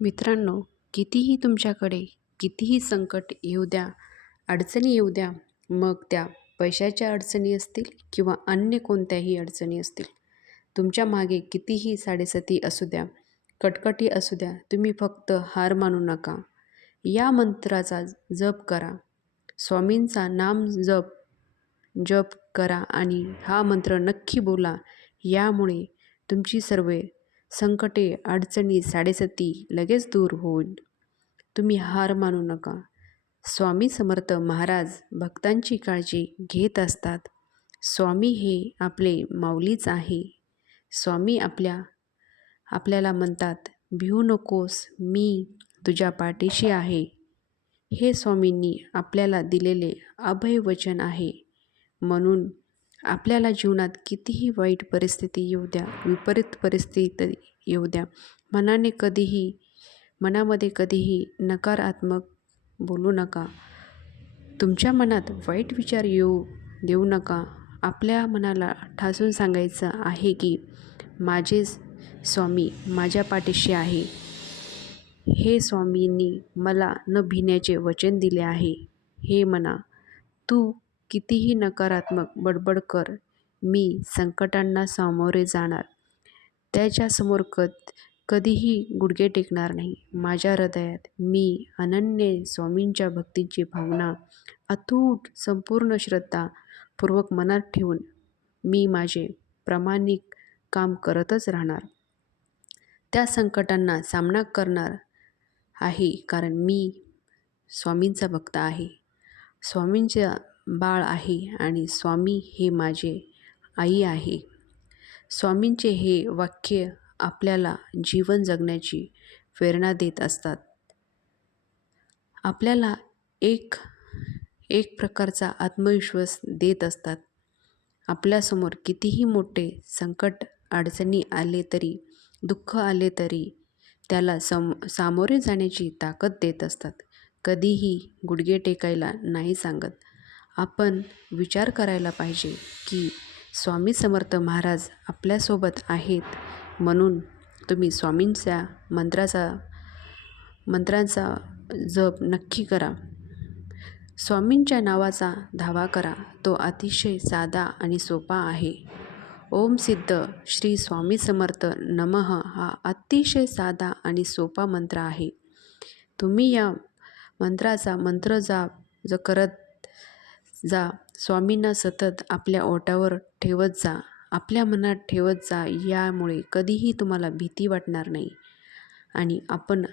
मित्रांनो कितीही तुमच्याकडे कितीही संकट येऊ द्या अडचणी येऊ द्या मग त्या पैशाच्या अडचणी असतील किंवा अन्य कोणत्याही अडचणी असतील. तुमच्या मागे कितीही साडेसती असू द्या कटकटी असू द्या तुम्ही फक्त हार मानू नका. या मंत्राचा जप करा. स्वामींचा नाम जप जप करा आणि हा मंत्र नक्की बोला. यामुळे तुमची सर्व संकटे अडचणी साडेसती लगेच दूर होईल तुम्ही हार मानू नका. स्वामी समर्थ महाराज भक्तांची काळजी घेत असतात. स्वामी हे आपले माऊलीच आहे. स्वामी आपल्या आपल्याला म्हणतात भिऊ नकोस मी तुझ्या पाठीशी आहे. हे स्वामींनी आपल्याला दिलेले अभय वचन आहे. म्हणून आपल्याला जीवनात कितीही वाईट परिस्थिती येऊ द्या विपरीत परिस्थिती येऊ द्या मनाने कधीही मनामध्ये कधीही नकारात्मक बोलू नका. तुमच्या मनात वाईट विचार येऊ देऊ नका. आपल्या मनाला ठासून सांगायचं आहे की माझे स्वामी माझ्या पाठीशी आहे. हे स्वामींनी मला न भिण्याचे वचन दिले आहे. हे म्हणा तू कितीही नकारात्मक बडबड कर मी संकटांना सामोरे जाणार. त्याच्यासमोर कद कधीही गुडघे टेकणार नाही. माझ्या हृदयात मी अनन्य स्वामींच्या भक्तीची भावना अतूट संपूर्ण श्रद्धापूर्वक मनात ठेवून मी माझे प्रामाणिक काम करतच राहणार. त्या संकटांना सामना करणार आहे कारण मी स्वामींचा भक्त आहे. स्वामींच्या बाळ आहे आणि स्वामी हे माझे आई आहे. स्वामींचे हे वाक्य आपल्याला जीवन जगण्याची प्रेरणा देत असतात. आपल्याला एक एक प्रकारचा आत्मविश्वास देत असतात. आपल्यासमोर कितीही मोठे संकट अडचणी आले तरी दुःख आले तरी त्याला सम सामोरे जाण्याची ताकद देत असतात. कधीही गुडघे टेकायला नाही सांगत. आपण विचार करायला पाहिजे की स्वामी समर्थ महाराज आपल्यासोबत आहेत म्हणून तुम्ही स्वामींच्या मंत्राचा मंत्रांचा जप नक्की करा. स्वामींच्या नावाचा धावा करा. तो अतिशय साधा आणि सोपा आहे. ओम सिद्ध श्री स्वामी समर्थ नमः हा अतिशय साधा आणि सोपा मंत्र आहे. तुम्ही या मंत्राचा मंत्र जाप ज करत जा. स्वामींना सतत आपल्या ओटावर ठेवत जा. आपल्या मनात ठेवत जा. यामुळे कधीही तुम्हाला भीती वाटणार नाही. आणि आपण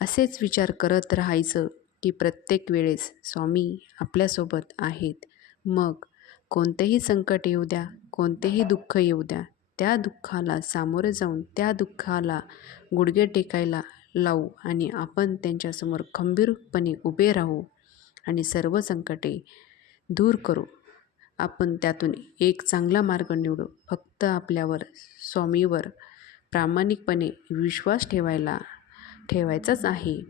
असेच विचार करत राहायचं की प्रत्येक वेळेस स्वामी आपल्यासोबत आहेत. मग कोणतेही संकट येऊ द्या. कोणतेही दुःख येऊ द्या. त्या दुःखाला सामोरे जाऊन त्या दुःखाला गुडघे टेकायला लावू आणि आपण त्यांच्यासमोर खंबीरपणे उभे राहू. आणि सर्व संकटे दूर करू. आपण त्यातून एक चांगला मार्ग निवडू. फक्त आपल्यावर स्वामीवर प्रामाणिकपणे विश्वास ठेवायला ठेवायचाच आहे.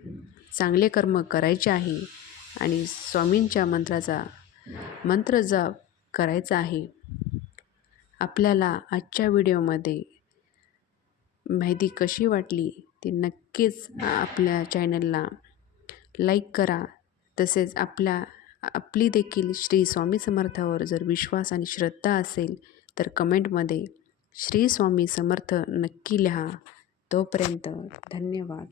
चांगले कर्म करायचे आहे आणि स्वामींच्या मंत्राचा मंत्र जप करायचा आहे. आपल्याला आजच्या व्हिडिओमध्ये माहिती कशी वाटली ते नक्कीच आपल्या चॅनलला लाईक करा. तसेच आपल्या आपली देखील श्री स्वामी समर्थावर जर विश्वास आणि श्रद्धा असेल तर कमेंटमध्ये श्री स्वामी समर्थ नक्की लिहा. तोपर्यंत धन्यवाद.